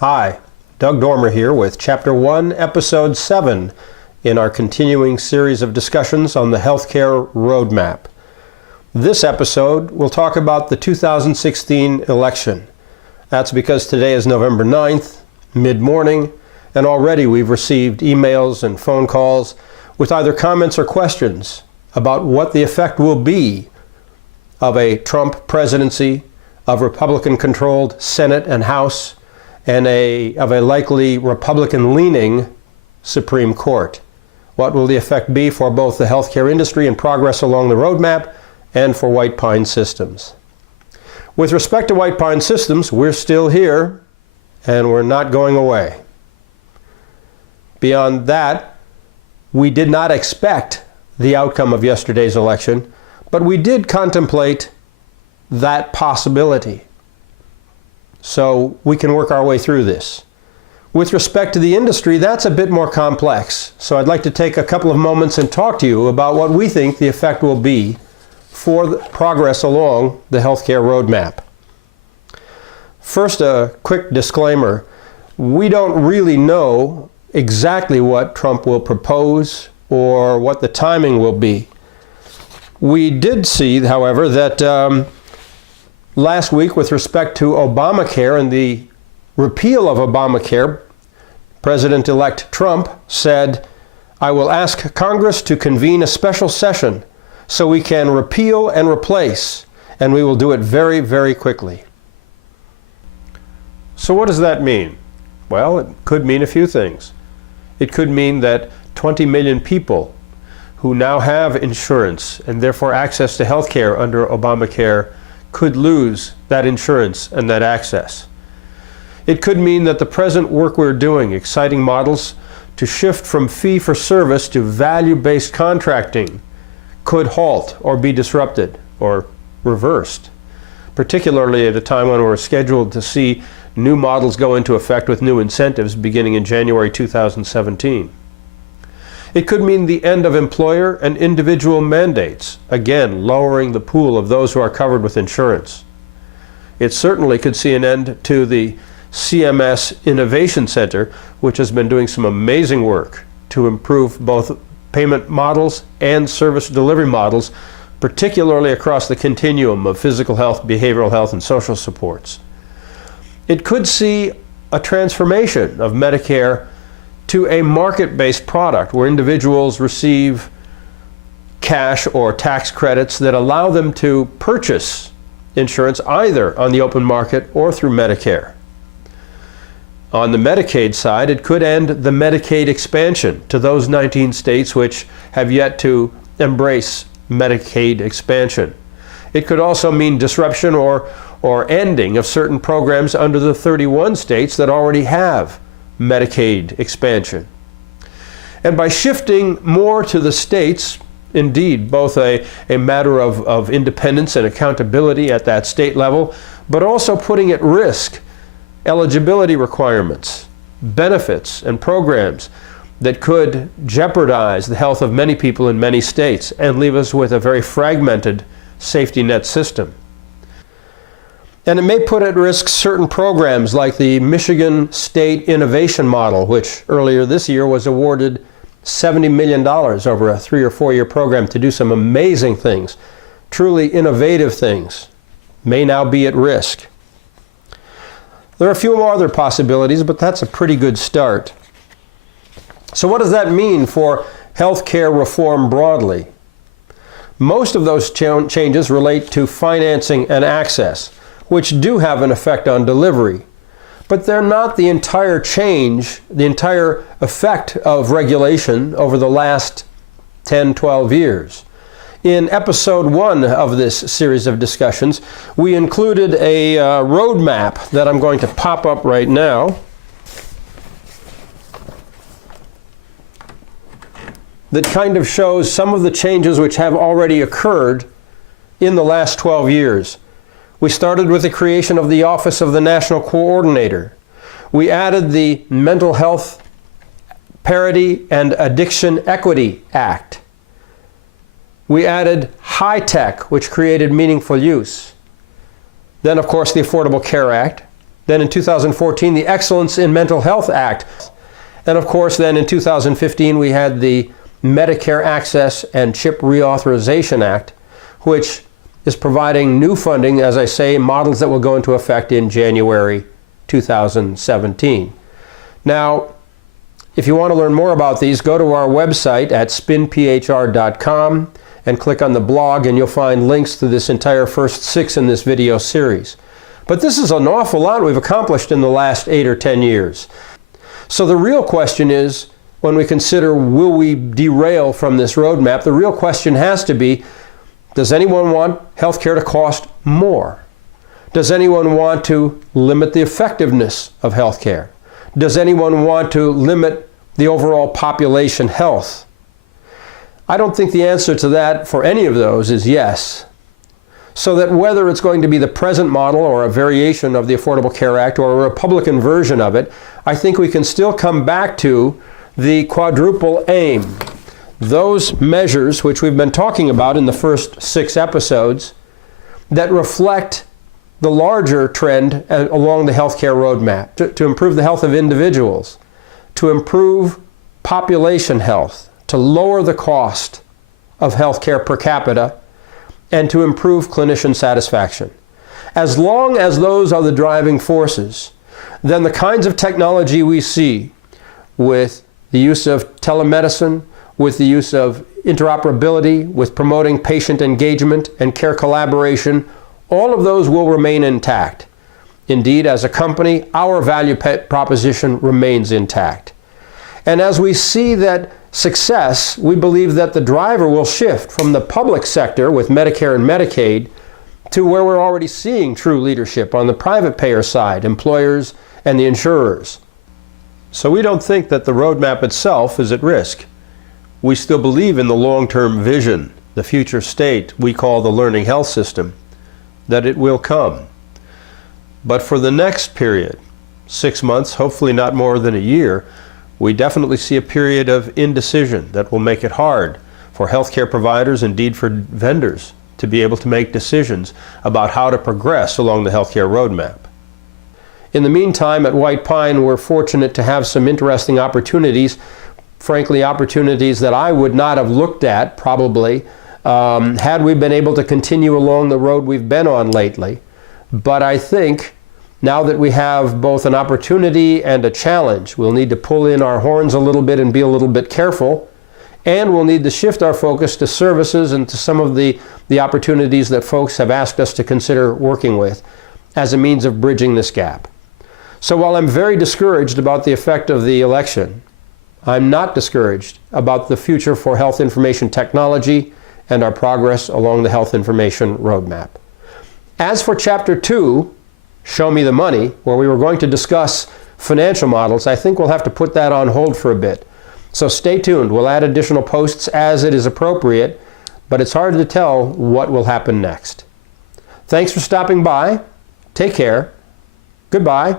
Hi, Doug Dormer here with Chapter 1, Episode 7 in our continuing series of discussions on the healthcare roadmap. This episode will talk about the 2016 election. That's because today is November 9th, mid-morning, and already we've received emails and phone calls with either comments or questions about what the effect will be of a Trump presidency, of Republican-controlled Senate and House, and of a likely Republican-leaning Supreme Court. What will the effect be for both the healthcare industry and progress along the roadmap, and for White Pine Systems? With respect to White Pine Systems, we're still here, and we're not going away. Beyond that, we did not expect the outcome of yesterday's election, but we did contemplate that possibility. So we can work our way through this. With respect to the industry, that's a bit more complex. So I'd like to take a couple of moments and talk to you about what we think the effect will be for the progress along the healthcare roadmap. First, a quick disclaimer. We don't really know exactly what Trump will propose or what the timing will be. We did see, however, that last week, with respect to Obamacare and the repeal of Obamacare, President-elect Trump said, "I will ask Congress to convene a special session so we can repeal and replace, and we will do it very, very quickly." So what does that mean? Well, it could mean a few things. It could mean that 20 million people who now have insurance and therefore access to health care under Obamacare could lose that insurance and that access. It could mean that the present work we're doing, exciting models to shift from fee-for-service to value-based contracting, could halt or be disrupted or reversed, particularly at a time when we're scheduled to see new models go into effect with new incentives beginning in January 2017. It could mean the end of employer and individual mandates, again lowering the pool of those who are covered with insurance. It certainly could see an end to the CMS Innovation Center, which has been doing some amazing work to improve both payment models and service delivery models, particularly across the continuum of physical health, behavioral health, and social supports. It could see a transformation of Medicare to a market-based product where individuals receive cash or tax credits that allow them to purchase insurance either on the open market or through Medicare. On the Medicaid side, it could end the Medicaid expansion to those 19 states which have yet to embrace Medicaid expansion. It could also mean disruption or ending of certain programs under the 31 states that already have Medicaid expansion. And by shifting more to the states, indeed, both a matter of independence and accountability at that state level, but also putting at risk eligibility requirements, benefits, and programs that could jeopardize the health of many people in many states and leave us with a very fragmented safety net system. And it may put at risk certain programs like the Michigan State Innovation Model, which earlier this year was awarded $70 million over a 3 or 4 year program to do some amazing things, truly innovative things, may now be at risk. There are a few more other possibilities, but that's a pretty good start. So what does that mean for healthcare reform broadly? Most of those changes relate to financing and access, which do have an effect on delivery, but they're not the entire change, the entire effect of regulation over the last 10, 12 years. In episode 1 of this series of discussions, we included a roadmap that I'm going to pop up right now that kind of shows some of the changes which have already occurred in the last 12 years. We started with the creation of the Office of the National Coordinator. We added the Mental Health Parity and Addiction Equity Act. We added high tech, which created meaningful use. Then, of course, the Affordable Care Act. Then in 2014, the Excellence in Mental Health Act. And of course, then in 2015, we had the Medicare Access and Chip Reauthorization Act, which is providing new funding, as I say, models that will go into effect in January 2017. Now, if you want to learn more about these, go to our website at spinphr.com and click on the blog, and you'll find links to this entire first 6 in this video series. But this is an awful lot we've accomplished in the last 8 or 10 years. So the real question is, when we consider will we derail from this roadmap, the real question has to be, does anyone want healthcare to cost more? Does anyone want to limit the effectiveness of healthcare? Does anyone want to limit the overall population health? I don't think the answer to that for any of those is yes. So that whether it's going to be the present model or a variation of the Affordable Care Act or a Republican version of it, I think we can still come back to the quadruple aim. Those measures which we've been talking about in the first 6 episodes that reflect the larger trend along the healthcare roadmap to improve the health of individuals, to improve population health, to lower the cost of healthcare per capita, and to improve clinician satisfaction. As long as those are the driving forces, then the kinds of technology we see with the use of telemedicine, with the use of interoperability, with promoting patient engagement and care collaboration, all of those will remain intact. Indeed, as a company, our value proposition remains intact. And as we see that success, we believe that the driver will shift from the public sector with Medicare and Medicaid to where we're already seeing true leadership on the private payer side, employers and the insurers. So we don't think that the roadmap itself is at risk. We still believe in the long-term vision, the future state we call the learning health system, that it will come. But for the next period, 6 months, hopefully not more than a year, we definitely see a period of indecision that will make it hard for healthcare providers, indeed for vendors, to be able to make decisions about how to progress along the healthcare roadmap. In the meantime, at White Pine, we're fortunate to have some interesting opportunities, frankly, opportunities that I would not have looked at, probably, had we been able to continue along the road we've been on lately. But I think now that we have both an opportunity and a challenge, we'll need to pull in our horns a little bit and be a little bit careful, and we'll need to shift our focus to services and to some of the opportunities that folks have asked us to consider working with as a means of bridging this gap. So while I'm very discouraged about the effect of the election, I'm not discouraged about the future for health information technology and our progress along the health information roadmap. As for Chapter 2, Show Me the Money, where we were going to discuss financial models, I think we'll have to put that on hold for a bit. So stay tuned. We'll add additional posts as it is appropriate, but it's hard to tell what will happen next. Thanks for stopping by. Take care. Goodbye.